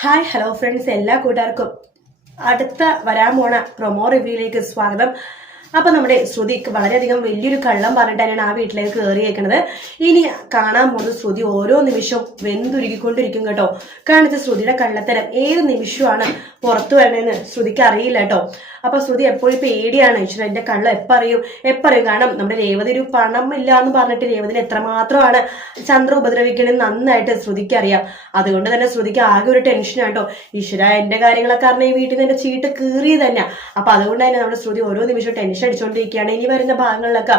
Hi hello friends എല്ലാ കൂട്ടുകാർക്കും. അടുത്ത വരാൻ പോണ പ്രൊമോ റിവ്യൂയിലേക്ക് സ്വാഗതം. അപ്പൊ നമ്മുടെ ശ്രുതിക്ക് വളരെയധികം വലിയൊരു കള്ളം പറഞ്ഞിട്ടാണ് ആ വീട്ടിലേക്ക് കയറിയേക്കുന്നത് ഇനി കാണാൻ പോകുന്ന ശ്രുതി ഓരോ നിമിഷവും വെന്തുരുകിക്കൊണ്ടിരിക്കും കേട്ടോ. കാണിച്ച ശ്രുതിയുടെ കള്ളത്തരം. ഏത് നിമിഷമാണ് പുറത്തു വരണമെന്ന് ശ്രുതിക്ക് അറിയില്ല കേട്ടോ. അപ്പൊ ശ്രുതി എപ്പോഴും പേടിയാണ്. ഈശ്വരൻ എന്റെ കള്ളം എപ്പറിയും എപ്പറിയും. കാരണം നമ്മുടെ രേവതി ഒരു പണം ഇല്ല എന്ന് പറഞ്ഞിട്ട് രേവതി എത്രമാത്രമാണ് ചന്ദ്ര ഉപദ്രവിക്കണമെന്ന് നന്നായിട്ട് ശ്രുതിക്ക് അറിയാം. അതുകൊണ്ട് തന്നെ ശ്രുതിക്ക് ആകെ ഒരു ടെൻഷൻ കേട്ടോ. ഈശ്വര എന്റെ കാര്യങ്ങളൊക്കെ കാരണം ഈ വീട്ടിൽ നിന്ന് എന്റെ ചീട്ട് കീറി തന്നെ അപ്പൊ അതുകൊണ്ട് തന്നെ നമ്മുടെ ശ്രുതി ഓരോ നിമിഷവും ടെൻഷൻ അടിച്ചുകൊണ്ടിരിക്കുകയാണ് ഇനി വരുന്ന ഭാഗങ്ങളിലൊക്കെ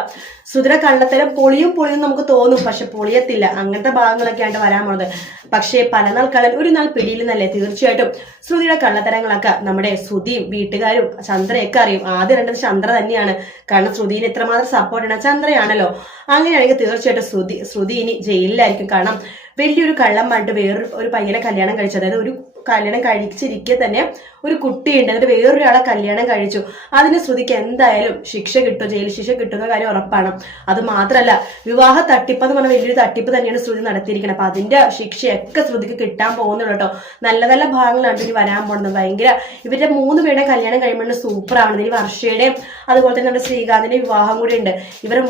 സുധിര കള്ളത്തരം പൊളിയും പൊളിയും നമുക്ക് തോന്നും. പക്ഷെ പൊളിയത്തില്ല. അങ്ങനത്തെ ഭാഗങ്ങളൊക്കെ ആയിട്ട് വരാൻ പോണത്. പക്ഷേ പല നാൾ കള്ളൻ ഒരു നാൾ പിടിയിലെന്നല്ലേ തീർച്ചയായിട്ടും. ശ്രുതിയുടെ കള്ളത്തരങ്ങളൊക്കെ നമ്മുടെ ശ്രുതിയും വീട്ടുകാരും ചന്ദ്രയൊക്കെ അറിയും. ആദ്യം രണ്ടത് ചന്ദ്ര തന്നെയാണ്. കാരണം ശ്രുതിന് എത്രമാത്രം സപ്പോർട്ട് ചെയ്യണം ചന്ദ്രയാണല്ലോ. അങ്ങനെയാണെങ്കിൽ തീർച്ചയായിട്ടും ശ്രുതി ശ്രുതി ഇനി ജയിലിലായിരിക്കും. കാരണം വലിയൊരു കള്ളന്മാരുടെ വേറൊരു ഒരു പയ്യനെ കല്യാണം കഴിച്ചു. അതായത് ഒരു കല്യാണം കഴിച്ചിരിക്കെ തന്നെ ഒരു കുട്ടിയുണ്ട്. എന്നിട്ട് വേറൊരാളെ കല്യാണം കഴിച്ചു. അതിന് ശ്രുതിക്ക് എന്തായാലും ശിക്ഷ കിട്ടും ജയിൽ ശിക്ഷ കിട്ടുന്ന കാര്യം ഉറപ്പാണ്. അത് മാത്രമല്ല വിവാഹ തട്ടിപ്പ് എന്ന് പറഞ്ഞ വലിയൊരു തട്ടിപ്പ് തന്നെയാണ് ശ്രുതി നടത്തിയിരിക്കുന്നത്. അപ്പൊ അതിന്റെ ശിക്ഷയൊക്കെ ശ്രുതിക്ക് കിട്ടാൻ പോകുന്നുള്ളൂ കേട്ടോ. നല്ല നല്ല ഭാഗങ്ങളാണ് ഇനി വരാൻ പോകുന്നത്. ഭയങ്കര ഇവരുടെ മൂന്ന് പേരുടെ കല്യാണം കഴിയുമ്പോൾ സൂപ്പർ ആവുന്നത് ഇനി വർഷയുടെയും അതുപോലെ തന്നെ നമ്മുടെ ശ്രീകാന്തിന്റെ വിവാഹം കൂടി ഉണ്ട് ഇവരെ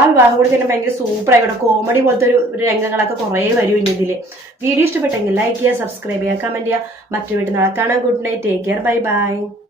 ആ വിവാഹം കൂടി തന്നെ ഭയങ്കര സൂപ്പർ ഇവിടെ കോമഡി പോലത്തെ ഒരു രംഗങ്ങളൊക്കെ കുറേ വരും. ഇതിൽ വീഡിയോ ഇഷ്ടപ്പെട്ടെങ്കിൽ ലൈക്ക് ചെയ്യുക സബ്സ്ക്രൈബ് ചെയ്യുക കമന്റ് ചെയ്യുക. മറ്റു വീട്ടിൽ നാളെ കാണാം. Good night take care bye bye